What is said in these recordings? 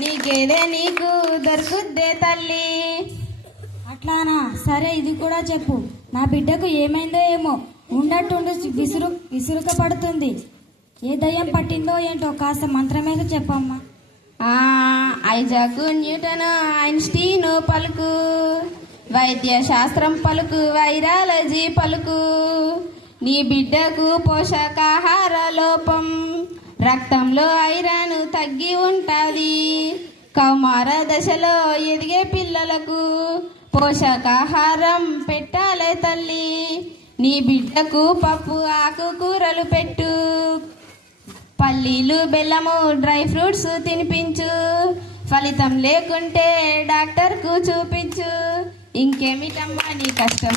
నీకేదే నీకు దొరుకుద్దే తల్లి. అట్లానా? సరే, ఇది కూడా చెప్పు. నా బిడ్డకు ఏమైందో ఏమో, ఉన్నట్టుండి విసురుక పడుతుంది. ఏ దయ్యం పట్టిందో ఏంటో, కాస్త మంత్రమేదో చెప్పమ్మా. ఐజాక్ న్యూటన్ ఐన్స్టీన్ పలుకు, వైద్య శాస్త్రం పలుకు, వైరాలజీ పలుకు. నీ బిడ్డకు పోషకాహార లోపం, రక్తంలో ఐరన్ తగ్గి ఉంటుంది. కౌమార దశలో ఎదిగే పిల్లలకు పోషకాహారం పెట్టాలే తల్లి. నీ బిడ్డకు పప్పు ఆకుకూరలు పెట్టు, పల్లీలు బెల్లము డ్రై ఫ్రూట్స్ తినిపించు. ఫలితం లేకుంటే డాక్టర్కు చూపించు. ఇంకేమిటమ్మా నీ కష్టం?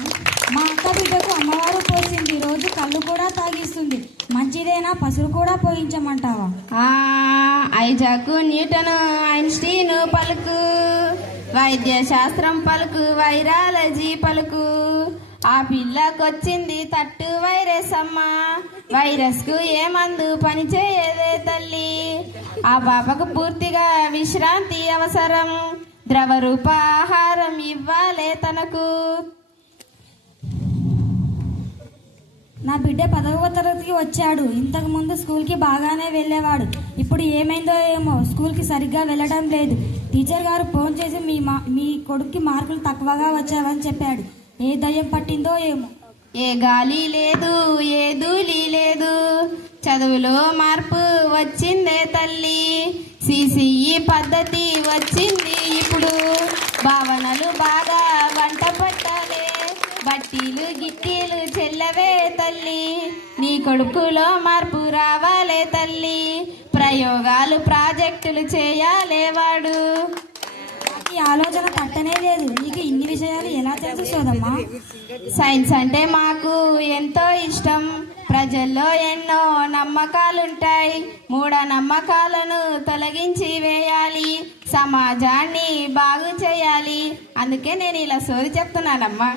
మా అక్క బిడ్డకు అమ్మవారు పోసింది, రోజు కళ్ళు కూడా తాగిస్తుంది. మంచిదేనా? పసురు కూడా పోయించమంటావా? ఐజాక్ న్యూటన్ ఐన్స్టీన్ పలుకు, వైద్య శాస్త్రం పలుకు, వైరాలజీ పలుకు. ఆ పిల్లకొచ్చింది తట్టు వైరస్ అమ్మా. వైరస్ కు ఏ మందు పనిచేయదే తల్లి. ఆ పాపకు పూర్తిగా విశ్రాంతి అవసరం. ద్రవ రూప ఆహారం ఇవ్వాలే తనకు. నా బిడ్డ 10వ తరగతికి వచ్చాడు. ఇంతకు ముందు స్కూల్కి బాగానే వెళ్ళేవాడు. ఇప్పుడు ఏమైందో ఏమో, స్కూల్కి సరిగ్గా వెళ్ళడం లేదు. టీచర్ గారు ఫోన్ చేసి మీ కొడుక్కి మార్కులు తక్కువగా వచ్చావని చెప్పాడు. ఏ దయ్యం పట్టిందో ఏమో. ఏ గాలి లేదు, ఏ ధూళి లేదు, చదువులో మార్పు వచ్చిందే తల్లి. సిసిఈ పద్ధతి వచ్చింది ఇప్పుడు. భావనలు బాగా వంట పట్టాలే, బట్టీలు గిట్టీలు చెల్లవే తల్లి. నీ కొడుకులో మార్పు రావాలే తల్లి. ప్రయోగాలు ప్రాజెక్టులు చేయాలే వాడు. ఈ ఆలోచన తట్టనే లేదు. నీకు ఇన్ని విషయాలు ఎలా తెలుసు సోదమ్మా? సైన్స్ అంటే మాకు ఎంతో ఇష్టం. ప్రజల్లో ఎన్నో నమ్మకాలుంటాయి. మూఢనమ్మకాలను తొలగించి వేయాలి, సమాజాన్ని బాగు చేయాలి. అందుకే నేను ఇలా సోది చెప్తున్నానమ్మా.